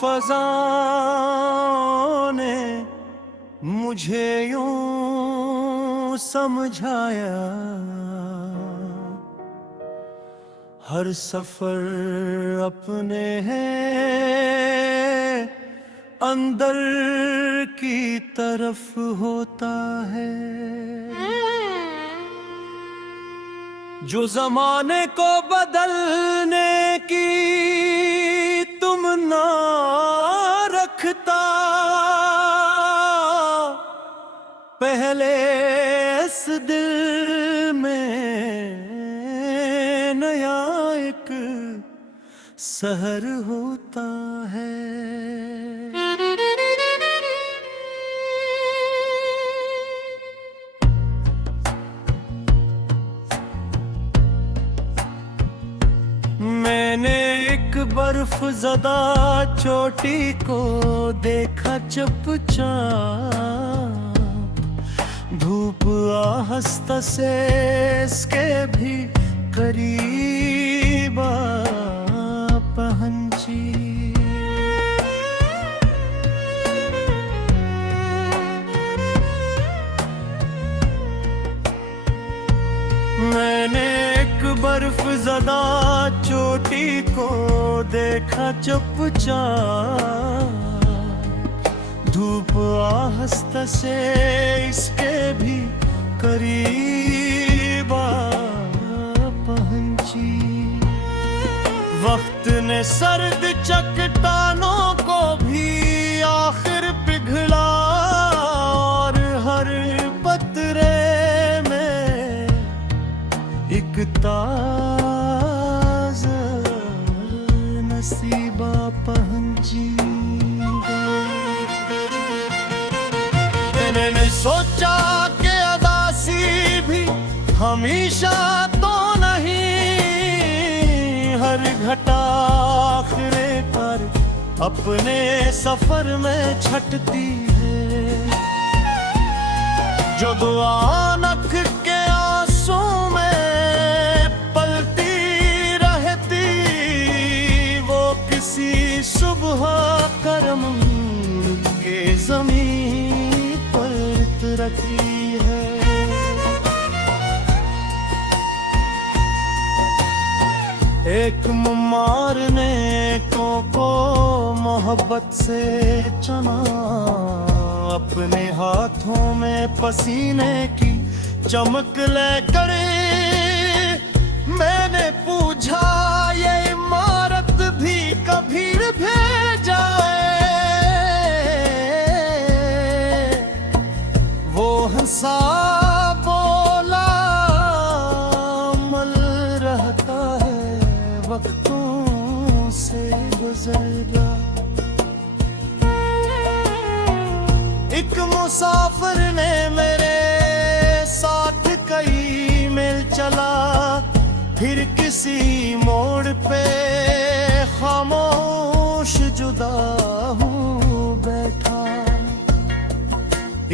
फज़ाओं ने मुझे यूं समझाया, हर सफर अपने हैं अंदर की तरफ होता है। जो ज़माने को बदलने की तुम ना रखता, पहले इस दिल में नया एक सहर होता है। मैंने एक बर्फ ज़दा चोटी को देखा चुपचाप, धूप आहस्ता से इसके भी करीब आ पहुंची। मैंने एक बर्फ ज़दा चोटी को देखा चुपचाप, धूप आहस्ता से इसके भी करीब आ पहुंची। वक्त ने सर्द चट्टानों को भी आखिर पिघला, और हर पत्रे में एक ताज़ा नसीबा पहुंची। मैंने सोचा कि अदासी भी हमेशा तो नहीं, हर घटा आखिरे पर अपने सफर में छटती है। जो दुआ नख के आंसू में पलती रहती, वो किसी सुबह करम के ज़मीन पर रखी है। एक मुमार ने को मोहब्बत से चना, अपने हाथों में पसीने की चमक लेकर मैंने पूछा, ये इमारत भी कभी भेजाए। वो हंसा बोला, अमल रहता है वक्तों से गुजरा। एक मुसाफिर ने मेरे साथ कई मील चला, फिर किसी मोड़ पे खामोश जुदा हूँ बैठा।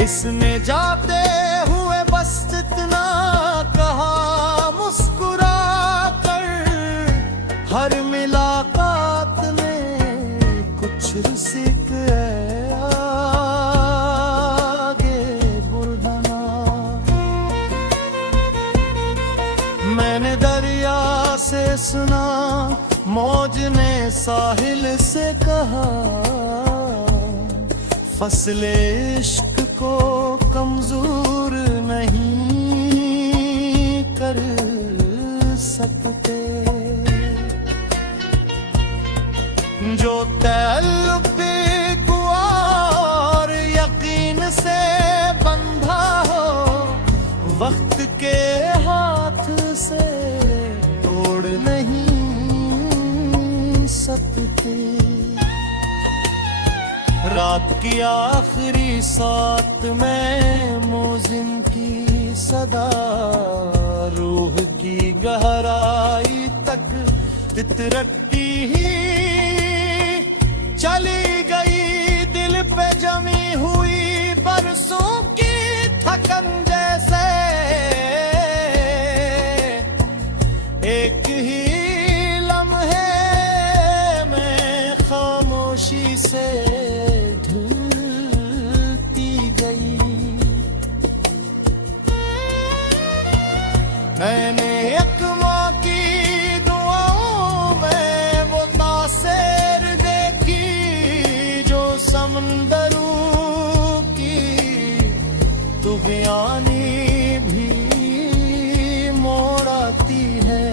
इसने जाते हुए बस इतना कहा मुस्कुरा कर, हर मुलाकात में कुछ सीख आगे बढ़ना। मैंने दरिया से सुना, मौज ने साहिल से कहा, फसले इश्क को कमजोर नहीं कर सकते। जो तअल्लुक़ और यकीन से बंधा हो, वक्त के हाथ से तोड़ नहीं सकते। रात की आखिरी सात में मोज़िन की सदा, रूह की गहराई तक तितरती ही चली गई। दिल पे जमी हुई बरसों की थकन जैसे, एक ही लम्हे में खामोश खामोशी से ढलती गई। मैंने एक माँ की दुआओं में वो तासीर देखी जो समंदरों की तूफ़ानी भी मोड़ाती है।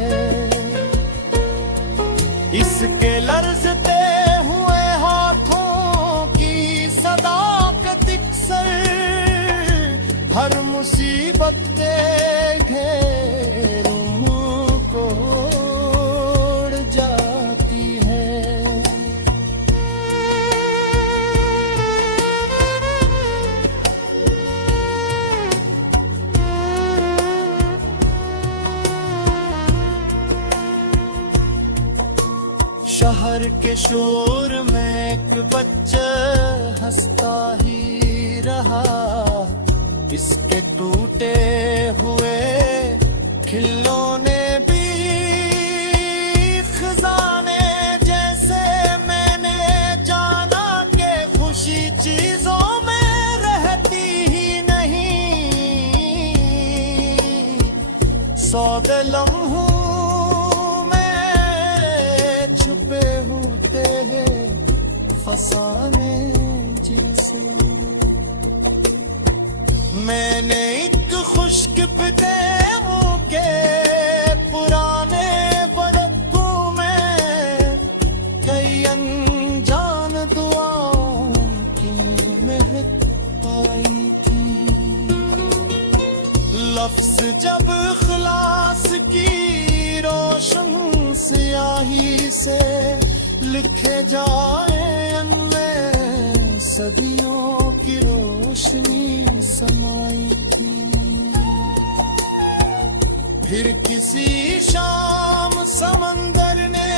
इसके लर्ज़ते हुए हाथों की सदाकत अक्सर हर मुसीबत के घेरों को उड़ जाती है। शहर के शोर में एक बच्चा हंसता ही रहा। इसके टूटे हुए खिलौने भी खजाने जैसे मैंने जाना के खुशी चीजों में रहती ही नहीं। सौदे लम्हों में छुपे होते हैं फसाने जैसे। मैंने एक खुश्क पतेलों के पुराने बरकों में कई अनजान दुआओं की महक पाई थी। लफ्ज़ जब इख़लास की रोशन स्याही से लिखे जाए उनमें सदियों की रोशनी समाई थी। फिर किसी शाम समंदर ने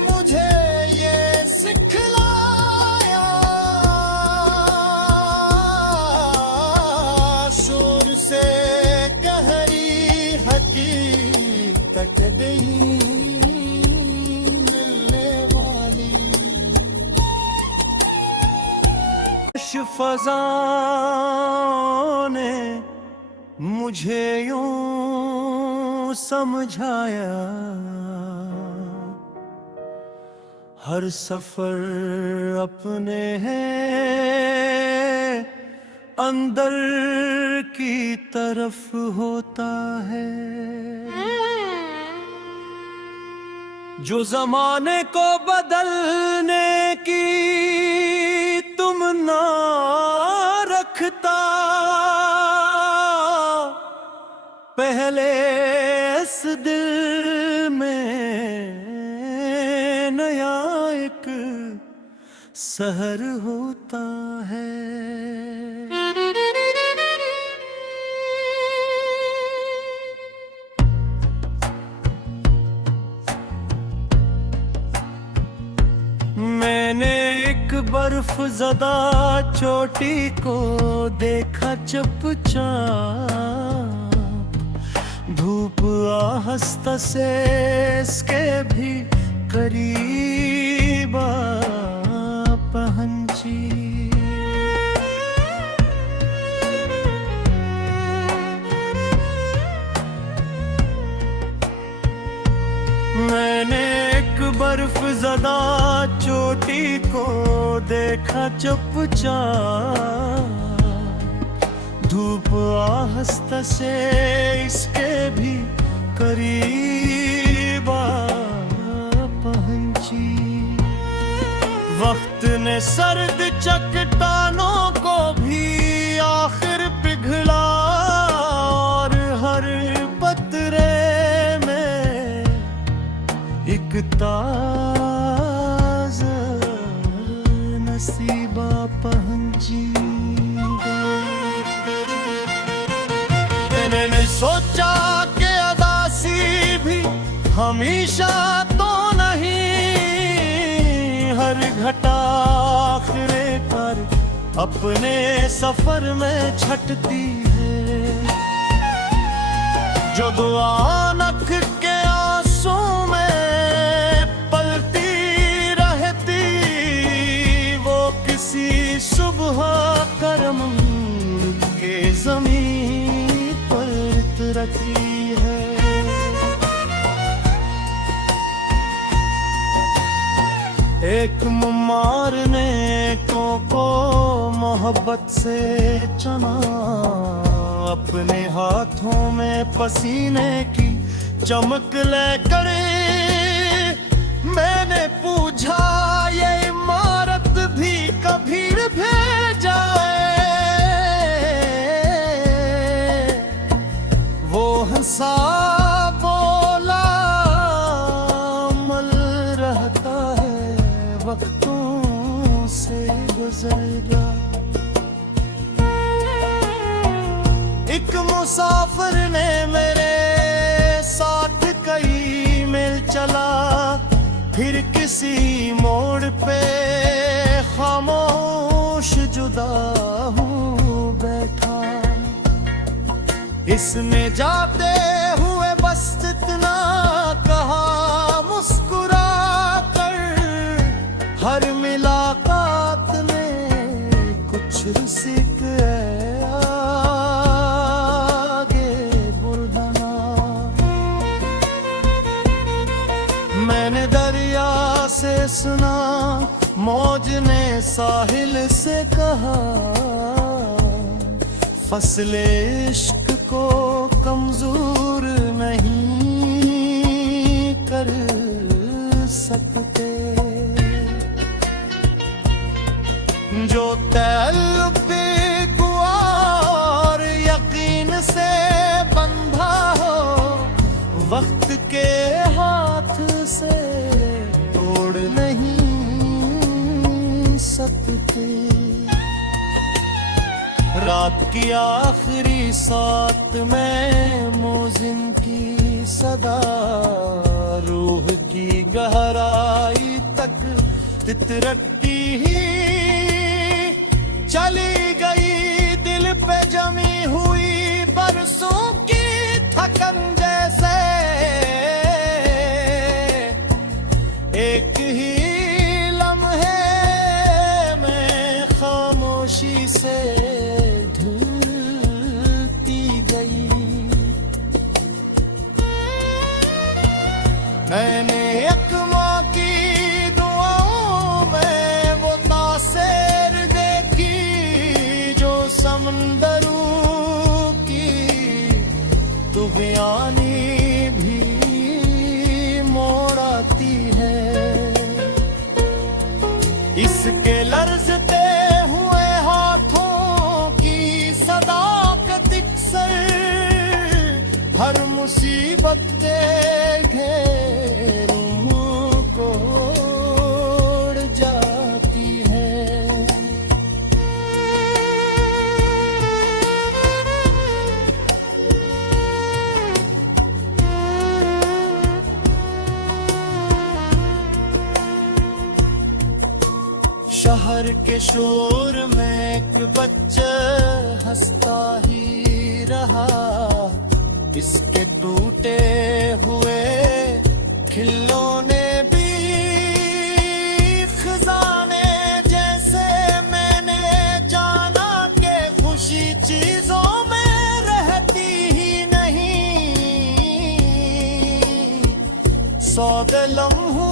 मुझे ये सिखलाया, शोर से गहरी हकीकत नहीं मिलने वाली। फ़ज़ाओं ने मुझे यूं समझाया, हर सफर अपने हैं अंदर की तरफ होता है। जो ज़माने को बदलने की तुम ना रखता, पहले इस दिल में नया एक सहर होता है। मैंने एक बर्फ ज़दा चोटी को देखा चुपचाप, धूप आहस्ता से इसके भी करीब आ पहुंची। मैंने एक बर्फ ज़दा चोटी को देखा चुपचाप, धूप आहस्ता से इसके भी करीब आ पहुंची। वक्त ने सर्द चट्टानों को भी आखिर पिघला और हर पत्रे में एक ताज़ा नसीबा पहुंची। मैंने सोचा कि अदासी भी हमेशा तो नहीं, हर घटा आखिरे पर अपने सफर में छटती है। जो दुआ नख के आंसू में पलती रहती, चमन के ज़मीन पर उतरती है। एक मारने को मोहब्बत से चना, अपने हाथों में पसीने की चमक लेकर मैंने पूछा ये इमारत भी कभी भेजा वो हंसा बोला अमल रहता है वक्तों से गुजरेगा। एक मुसाफिर ने मेरे साथ कई मील चला, फिर किसी मोड़ पे खामोश जुदा हूँ बैठा। इसने जाते हुए बस इतना कहा मुस्कुरा कर, हर मुलाकात में कुछ सिक आगे बुलंदा। मैंने दरिया से सुना, मौज ने साहिल से कहा, फसले इश्क को कमजोर नहीं कर सकते। जो तअल्लुक़ और यकीन से बंधा हो, वक्त के हाथ से तोड़ नहीं सकते। रात की आखिरी सात में मोजिन की सदा रूह की गहराई तक तितरती ही चली गई। दिल पे जमी हुई बरसों की थकन जैसे एक ही लम्हे में खामोशी से मैंने यकमा की दुआओं में वो तासीर देखी, जो समंदरों की तुग़यानी भी मोड़ाती है। इसके लर्ज़ते हुए हाथों की सदाकत अक्सर हर मुसीबत शहर के शोर में एक बच्चा हंसता ही रहा, इसके टूटे हुए खिलौने भी खजाने जैसे। मैंने जाना कि खुशी चीजों में रहती ही नहीं, सौदे लम्हों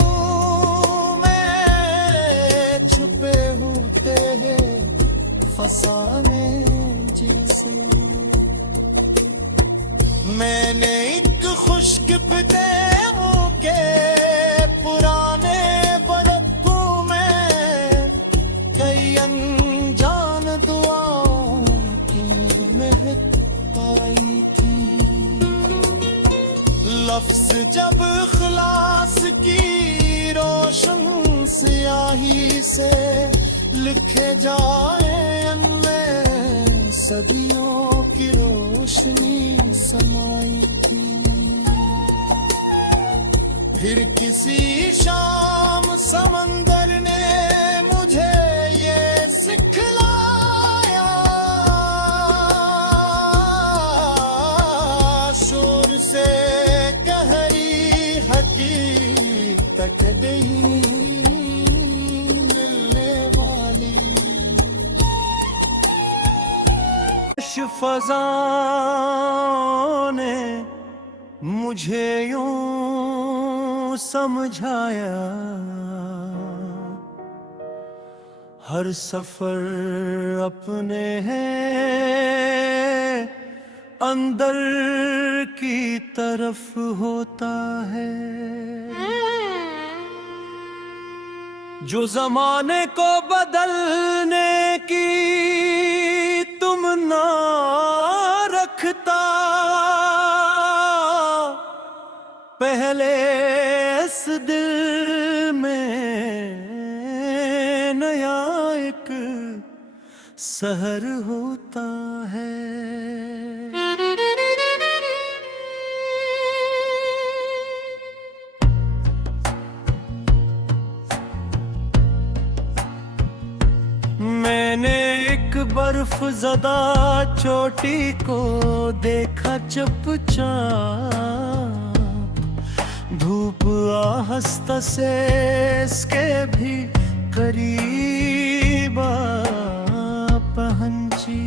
फसाने जिसे। मैंने एक खुश्क पतेलों के पुराने बरक़ों में कई अनजान दुआओं की महक पाई थी। लफ्ज़ जब इख़लास की रोशन स्याही से लिखे जाए, उनमें सदियों की रोशनी समाई थी। फिर किसी शाम समंदर ने मुझे ये सिखलाया, शोर से गहरी हकीकत नहीं फज़ाओं ने मुझे यूं समझाया, हर सफर अपने हैं अंदर की तरफ होता है। जो ज़माने को बदलने की तुम ना रखता, पहले इस दिल में नया एक सहर होता है। मैंने एक बर्फ ज़दा चोटी को देखा चुपचाप, धूप आहस्ता से इसके भी करीब आ पहुंची।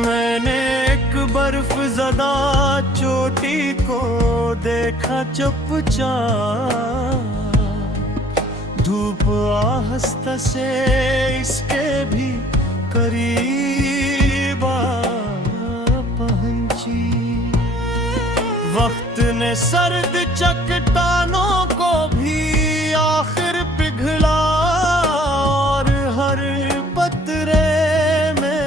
मैंने एक बर्फ ज़दा चोटी को देखा चुपचाप, धूप आहस्ता से इसके भी करीब आ पहुंची। वक्त ने सर्द चट्टानों को भी आखिर पिघला, और हर पत्रे में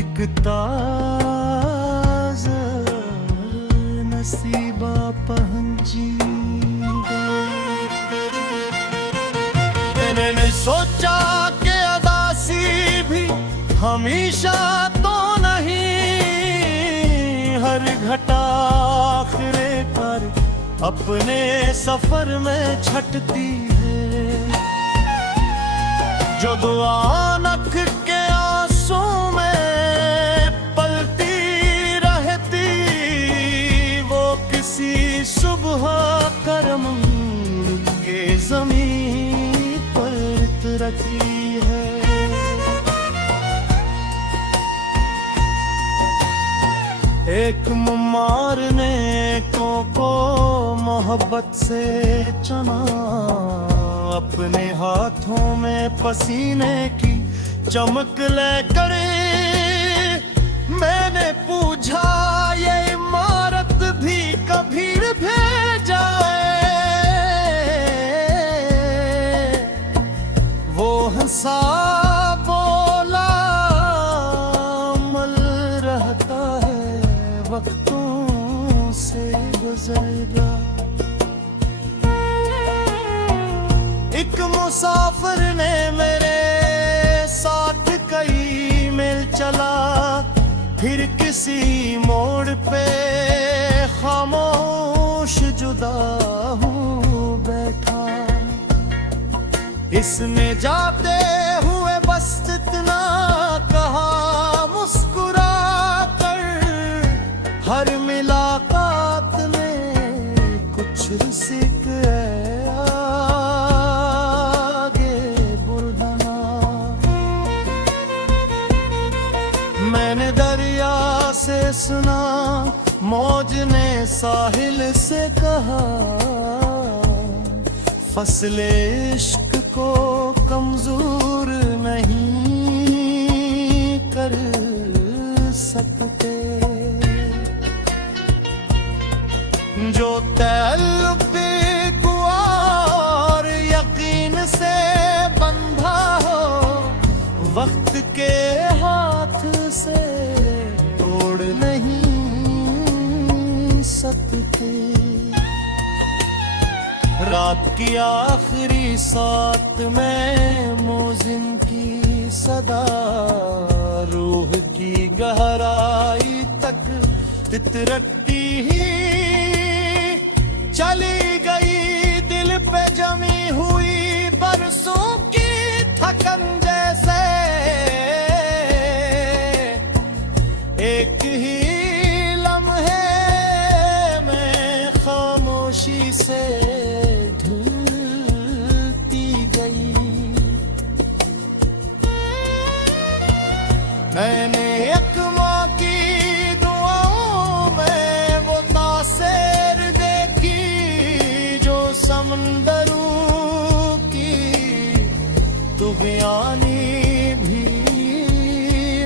एक ताज़ा नसीबा पहुंची। मैंने सोचा कि अदासी भी हमेशा तो नहीं, हर घटा आखिरे पर अपने सफर में छटती है। जो दुआ नख के आंसू में पलती रहती, वो किसी सुबह करम के ज़मीन पर उतरती है। एक मुमार ने को मोहब्बत से चना, अपने हाथों में पसीने की चमक लेकर मैंने पूछा, ये इमारत भी कभी भेजाए। वो हंसा बोला, अमल रहता है वक्तों से गुजरदा। एक मुसाफिर ने मेरे साथ कई मील चला, फिर किसी मोड़ पे खामोश जुदा हूँ बैठा। इसने जाते हुए बस इतना कहा मुस्कुरा कर, हर मुलाकात में कुछ रिस्क आगे बुलंदा। मैंने दरिया से सुना, मौज ने साहिल से कहा, फसले इश्क को कमजोर नहीं कर सकते। जो तअल्लुक़ और यकीन से बंधा हो, वक्त के हाथ से तोड़ नहीं सकते। रात की आखिरी सात में मोजिन की सदा, रूह की गहराई तक तितरती ही चली गई। दिल पे जमी हुई बरसों की थकन जैसे, एक ही लम्हे में खामोशी मैंने एक माँ की दुआओं में वो तासीर देखी जो समंदरों की दुनियानी भी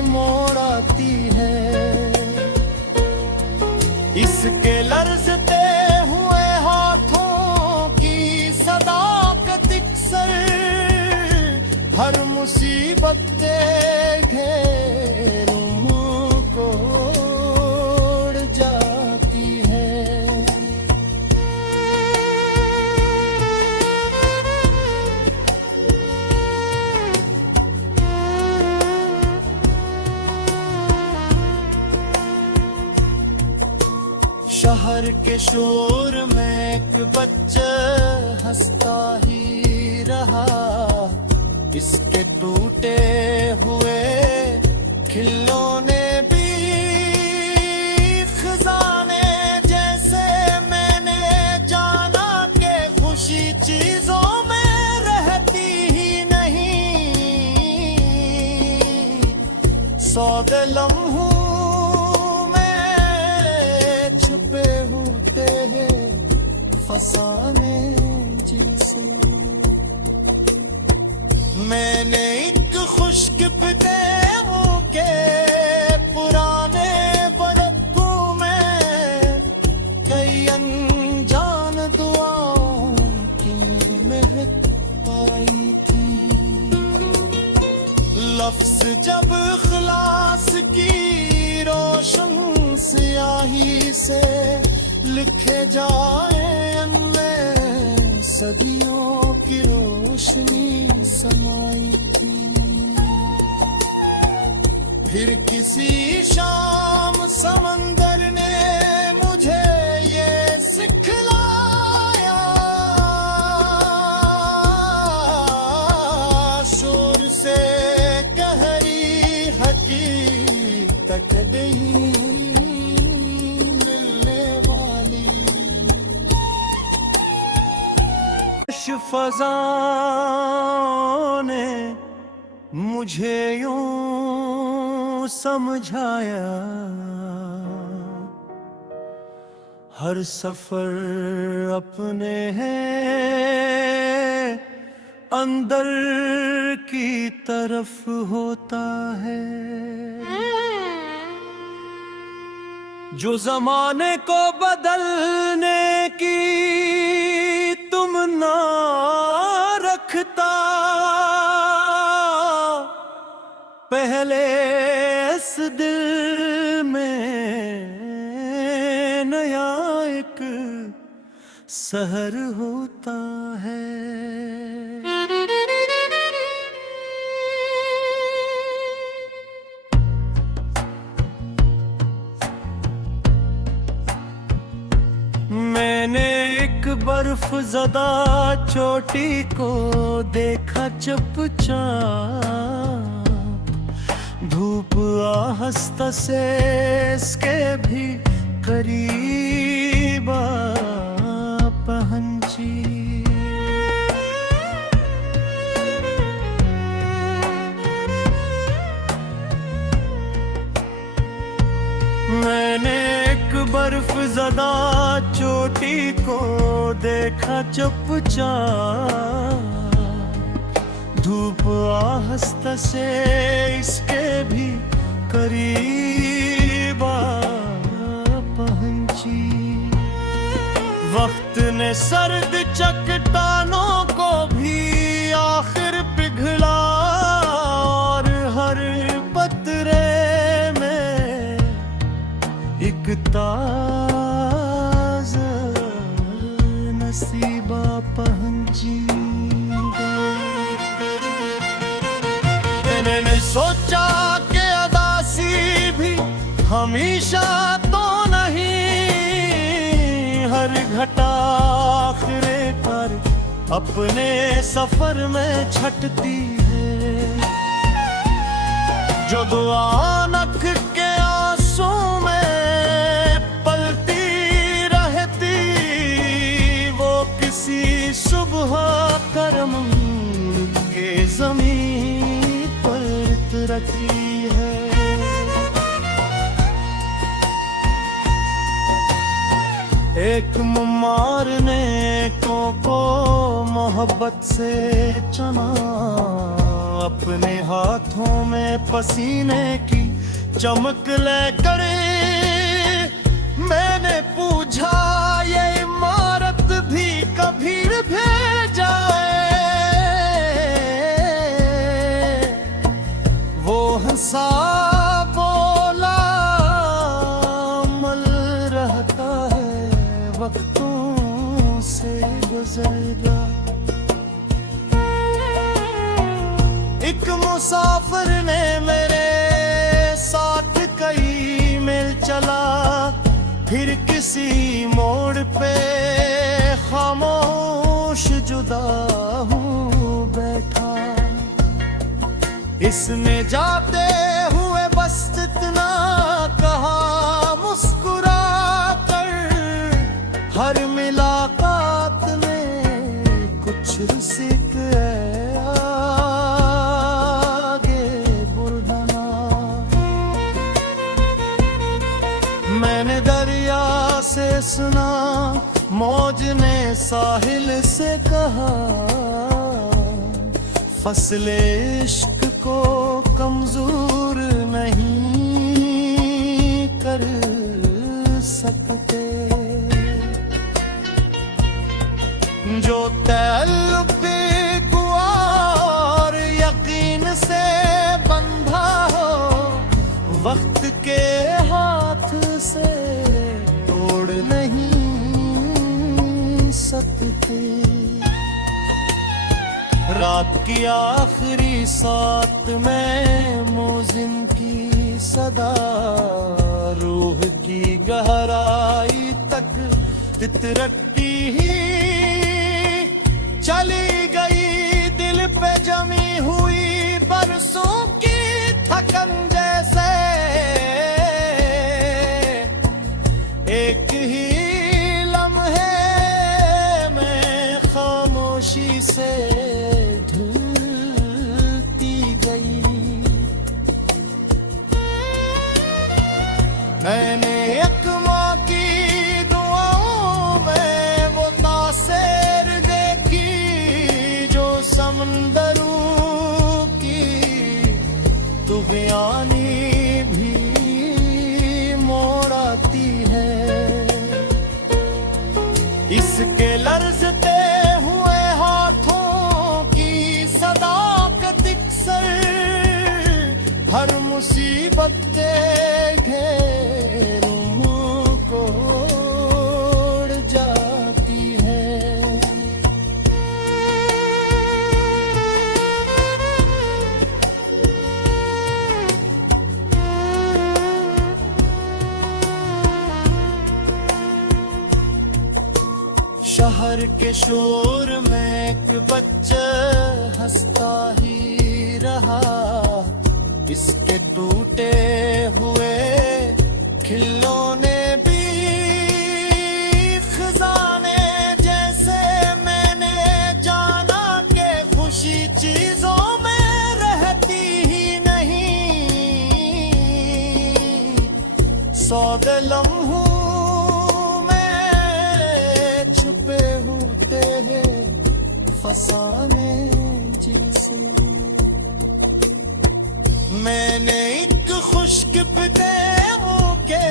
मोड़ाती है। इसके लर्जते हुए हाथों की सदाकत अक्सर हर मुसीबत घेरों को उड़ जाती है। शहर के शोर में एक बच्चा हंसता ही रहा, इसके टूटे हुए खिलौने भी खजाने जैसे। मैंने जाना कि खुशी चीजों में रहती ही नहीं, सौदे लम्हों में छुपे होते हैं फसाने जिनसे। मैंने एक खुश्क पतेवों के पुराने बरकों में कई अनजान दुआओं की महक पाई थी। लफ्ज जब इखलास की रोशन स्याही से लिखे जाए उनमें सदियों की रोशनी समाई थी। फिर किसी शाम समंदर ने मुझे ये सिखलाया, शोर से गहरी हकीकत नहीं मिलने वाली। फ़ज़ाओं ने मुझे यूं समझाया, हर सफर अपने हैं अंदर की तरफ होता है। जो ज़माने को बदलने की तुमना रखता, पहले इस दिल में नया एक सहर होता है। मैंने एक बर्फ ज़दा चोटी को देखा चुपचाप, धूप आहस्ता से इसके भी करीब पहुंची। मैंने एक बर्फ ज़दा चोटी को देखा चुपचाप, धूप आहस्ता से इसके भी करीब पहुंची। वक्त ने सर्द चट्टानों को भी आखिर पिघला, और हर पत्रे में एक ताज़ा नसीबा पहुंची। मैंने सोचा कि अदासी भी हमेशा तो नहीं, हर घटा आखिरे पर अपने सफर में छटती है। जो दुआ नख के आंसू में पलती रहती, वो किसी सुबह करम के ज़मीन पर उतरती है। एक मारने को मोहब्बत से चुना, अपने हाथों में पसीने की चमक लेकर मैंने पूछा ये इमारत भी कभी भेजा वो हंसा बोला अमल रहता है वक्तों से गुजरेगा। एक मुसाफिर ने मेरे साथ कई मील चला, फिर किसी मोड़ पे खामोश जुदा हूँ बैठा। इसने जाते हुए बस इतना कहा मुस्कुरा कर, हर मुलाकात में कुछ रुसिक आगे बुढ़ना। मैंने दरिया से सुना, मौज ने साहिल से कहा, फसले इश्क को कमजोर नहीं कर सकते। जो तअल्लुक़ और यकीन से बंधा हो, वक्त के हाथ से तोड़ नहीं सकते। रात की आखिरी सात में मोजिन की सदा रूह की गहराई तक तितरती ही चली गई। दिल पे जमी हुई बरसों की थकन जैसे एक ही लम्हे में खामोशी से मैंने एक माँ की दुआओं में वो तासीर देखी, जो समंदरों की तुग़यानी भी मोड़ाती है। इसके लर्ज़ते हुए हाथों की सदाकत अक्सर हर मुसीबत के घेरों को उड़ जाती है। शहर के शोर में एक बच्चा हंसता ही रहा, इसके टूटे हुए खिलौने भी खजाने जैसे। मैंने जाना कि खुशी चीजों में रहती ही नहीं, सौदे लम्हों में छुपे होते हैं फसाने जिसे। मैंने एक खुश्क पतेलों के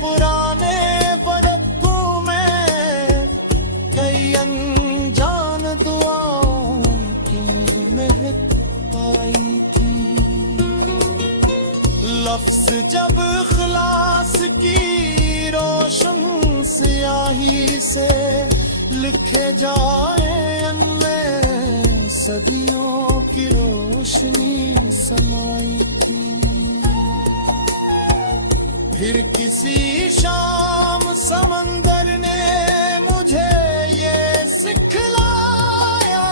पुराने बरतों में कई अनजान दुआओं की महक पाई थी। लफ्ज़ जब इख़लास की रोशन स्याही से लिखे जाए, उनमें सदियों की रोशनी समाई थी। फिर किसी शाम समंदर ने मुझे ये सिखलाया,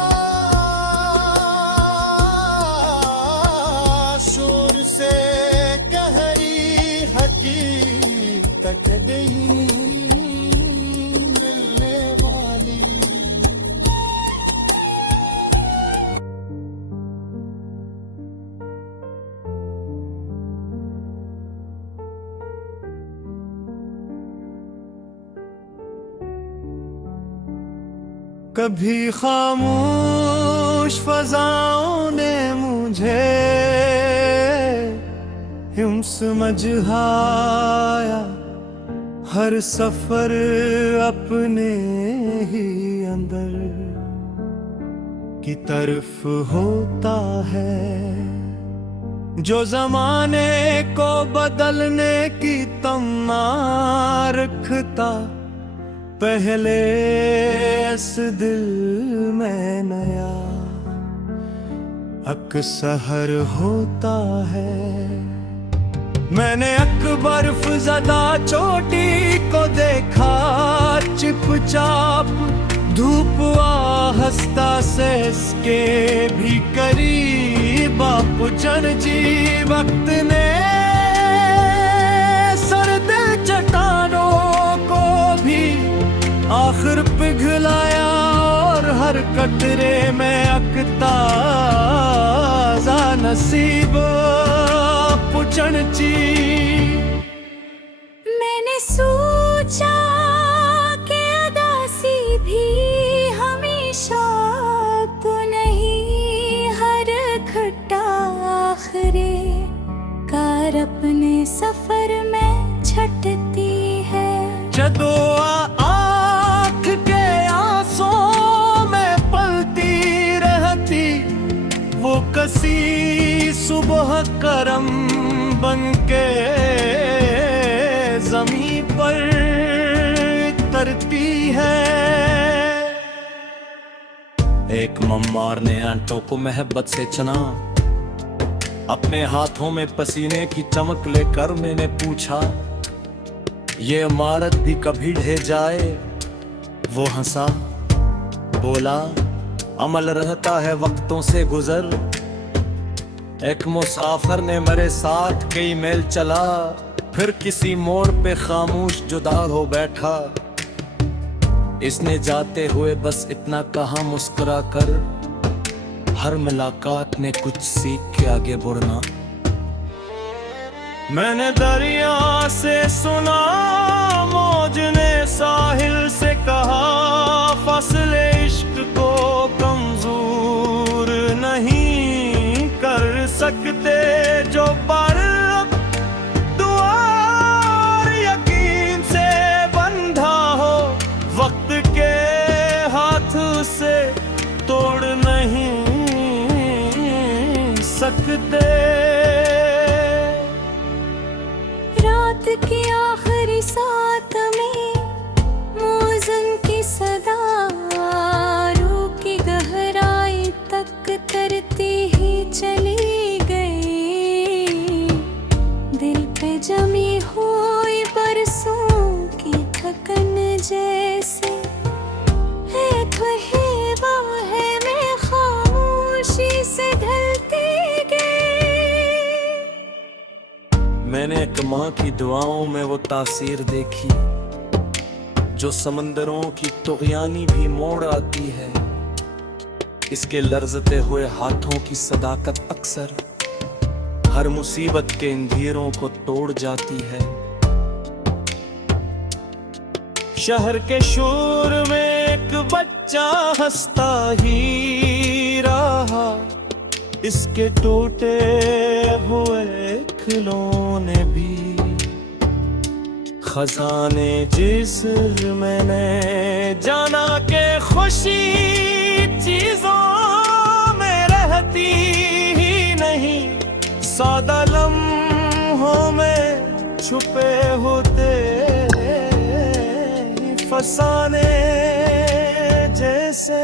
शोर से गहरी हकीकत नहीं मिलने वाली। कभी खामोश फजाओं ने मुझे यूं समझाया, हर सफर अपने ही अंदर की तरफ होता है। जो जमाने को बदलने की तमन्ना रखता, पहले इस दिल में नया अक्सर होता है। मैंने अकबर ज़दा चोटी को देखा चुपचाप, धूप आहस्ता से इसके भी करीब आप जन जी वक्त ने सर्द चट्टानों को भी आखिर पिघलाया, और हर कतरे में अकताज़ा नसीब पुचन ची। मैंने सोचा कि अदासी भी हमेशा तो नहीं, हर खट्टा आखिरे कार अपने सफर में छटती है। जदों आँख के आंसुओं में पलती रहती, वो कसी सुबह करम बनके ज़मीं पर तरती है। एक मम्मार ने आंटों को मोहब्बत से चना, अपने हाथों में पसीने की चमक लेकर मैंने पूछा, ये इमारत भी कभी ढह जाए? वो हंसा, बोला, अमल रहता है वक्तों से गुजर। एक मुसाफिर ने मेरे साथ कई मील चला, फिर किसी मोड़ पे खामोश जुदा हो बैठा। इसने जाते हुए बस इतना कहा मुस्कुरा कर, हर मुलाकात ने कुछ सीख के आगे बढ़ना। मैंने दरिया से सुना, मौज ने साहिल से कहा, फासले इश्क को कमजोर नहीं कर सकते। जो पर दुआर यकीन से बंधा हो, वक्त के हाथ से तोड़ नहीं सकते। रात की आखिरी सात में मौज़म की सदा रूह की गहराई तक तरती ही चली गई। दिल पे जमी हुई बरसों की थकन जैसे एक वही है मैं खामोशी से ढलती गई। मैंने एक माँ की दुआओं में वो तासीर देखी, जो समंदरों की तुग़यानी भी मोड़ आती है। इसके लर्ज़ते हुए हाथों की सदाकत अक्सर हर मुसीबत के अंधेरों को तोड़ जाती है। शहर के शोर में एक बच्चा हंसता ही रहा, इसके टूटे हुए खिलौने भी खजाने जिस्र मैंने जाना के खुशी चीजों में रहती ही नहीं, सादा लम्हों में छुपे होते फसाने जैसे।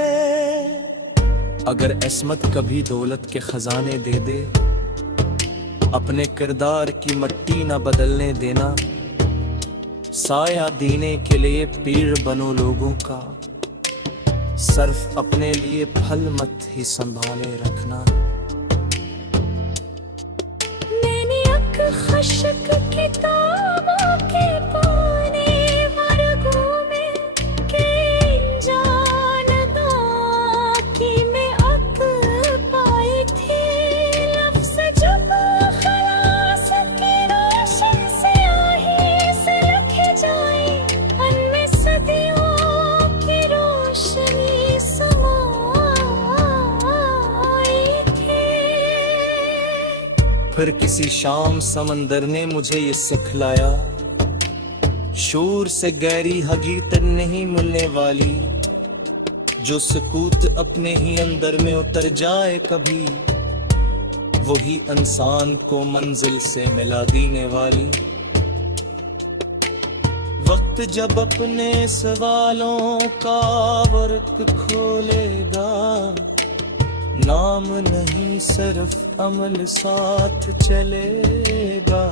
अगर अस्मत कभी दौलत के खजाने दे दे, अपने किरदार की मट्टी ना बदलने देना। साया देने के लिए पेड़ बनो लोगों का, सर्फ अपने लिए फल मत ही संभाले रखना। मैंने अक खशक किताबों के पाने वर्गों में के जानदा की मैं अक पाई थी। लफ्ज़ जब खलास के रोशन से आही से लिखे जाए, उनमें सदियों की रोशनी फिर किसी शाम समंदर ने मुझे ये सिखलाया, शोर से गहरी हकीकत नहीं मिलने वाली, जो सुकूत अपने ही अंदर में उतर जाए कभी, वही इंसान को मंजिल से मिला देने वाली। वक्त जब अपने सवालों का वर्क खोलेगा, नाम नहीं सिर्फ अमल साथ चलेगा।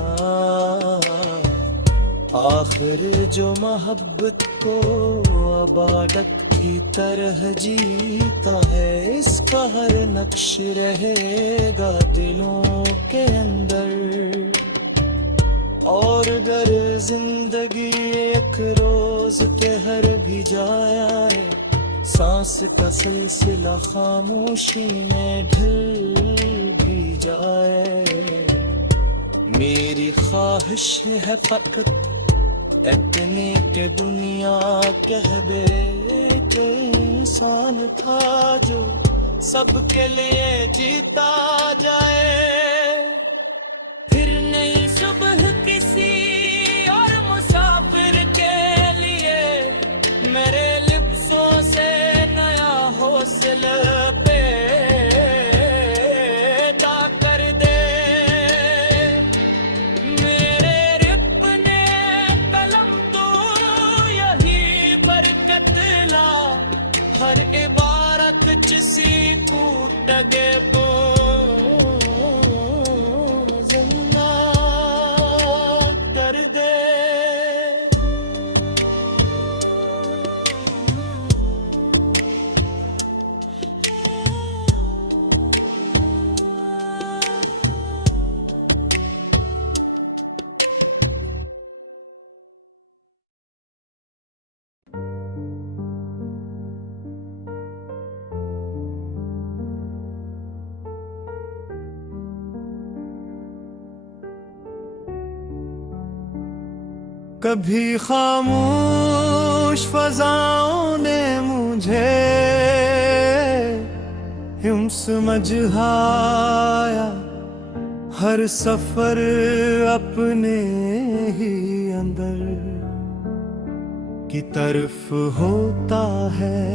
आखिर जो मोहब्बत को इबादत की तरह जीता है, इसका हर नक्श रहेगा दिलों के अंदर। और अगर जिंदगी एक रोज के हर भी जाए, सांस का सिलसिला खामोशी में ढल भी जाए। मेरी ख्वाहिश है फकत इतने के दुनिया कह दे कि इंसान था जो सबके लिए जीता जाए। फिर नई सुबह किसी और मुसाफिर के लिए मेरे लिप्सों से नया हौसला पैदा कर दे। मेरे रिप ने कलम तो यही बरकत ला, हर इबारत जिसी कूट गे जिंदा कर दे। कभी खामोश फजाओं ने मुझे यूं समझाया, हर सफर अपने ही अंदर की तरफ होता है।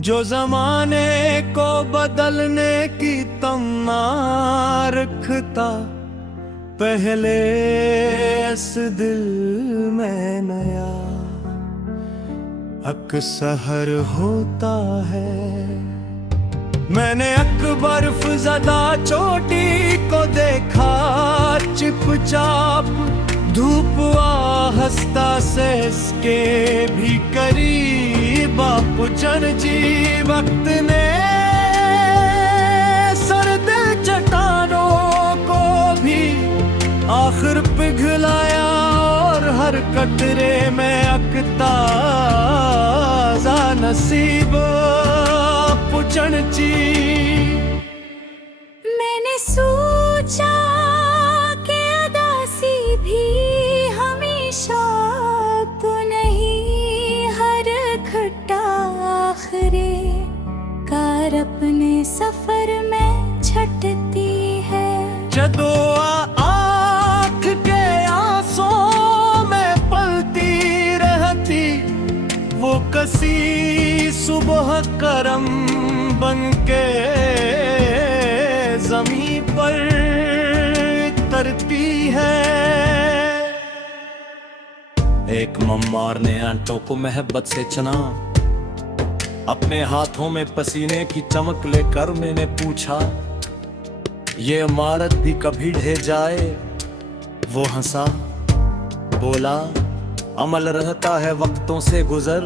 जो जमाने को बदलने की तमन्ना रखता, पहले इस दिल में नया अक्सर होता है। मैंने अकबर ज़दा चोटी को देखा चिपचाप, धूप आहस्ता से इसके भी करीब आप जन जी। वक्त ने सर्द चट्टानों को भी आखिर पिघलाया, और हर कतरे में अकताज़ा नसीब पुचन ची। मैंने सोचा कि अदासी भी हमेशा तो नहीं, हर खट्टा आखिरे कार अपने सफर में छटती है। जदों आँख के आंसुओं में पलती रहती, वो कसी सुबह करम बन के ज़मीं पर तरती है। एक मम्मार ने आंटों को मोहब्बत से चना, अपने हाथों में पसीने की चमक लेकर मैंने पूछा, ये इमारत भी कभी ढह जाए। वो हंसा, बोला, अमल रहता है वक्तों से गुजर।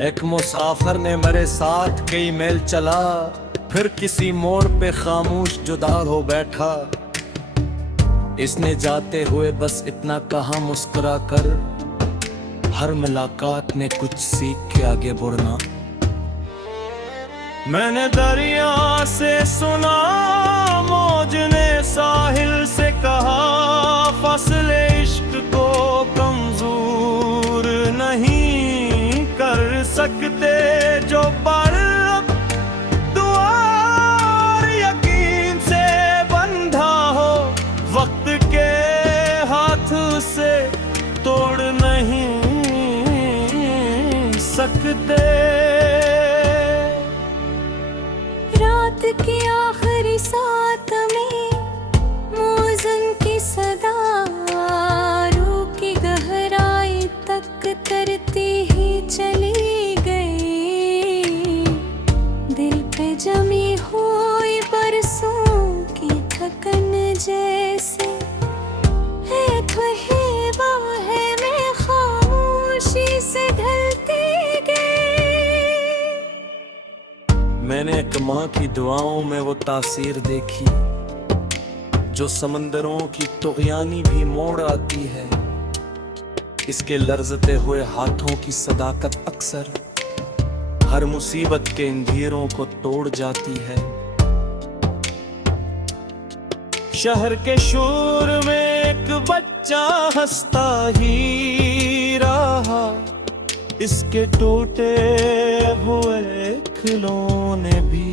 एक मुसाफिर ने मेरे साथ कई मील चला, फिर किसी मोड़ पे खामोश जुदा हो बैठा। इसने जाते हुए बस इतना कहा मुस्कुरा कर, हर मुलाकात ने कुछ सीख के आगे बढ़ना। मैंने दरिया से सुना, मौज ने साहिल से कहा, फसले इश्क को कमजोर नहीं कर सकते। जो पर दुआ यकीन से सकते। रात की आखिरी सात में मौसम की सदा रूह की गहराई तक तरती ही चली गई। दिल पे जमी हुई बरसों की थकन जैसे एक वही बाहे में खामोशी से ढलती गई। मैंने एक माँ की दुआओं में वो तासीर देखी जो समंदरों की तुग़यानी भी मोड़ आती है। इसके लर्जते हुए हाथों की सदाकत अक्सर हर मुसीबत के अंधेरों को तोड़ जाती है। शहर के शोर में एक बच्चा हंसता ही रहा, इसके टूटे हुए खिलौने भी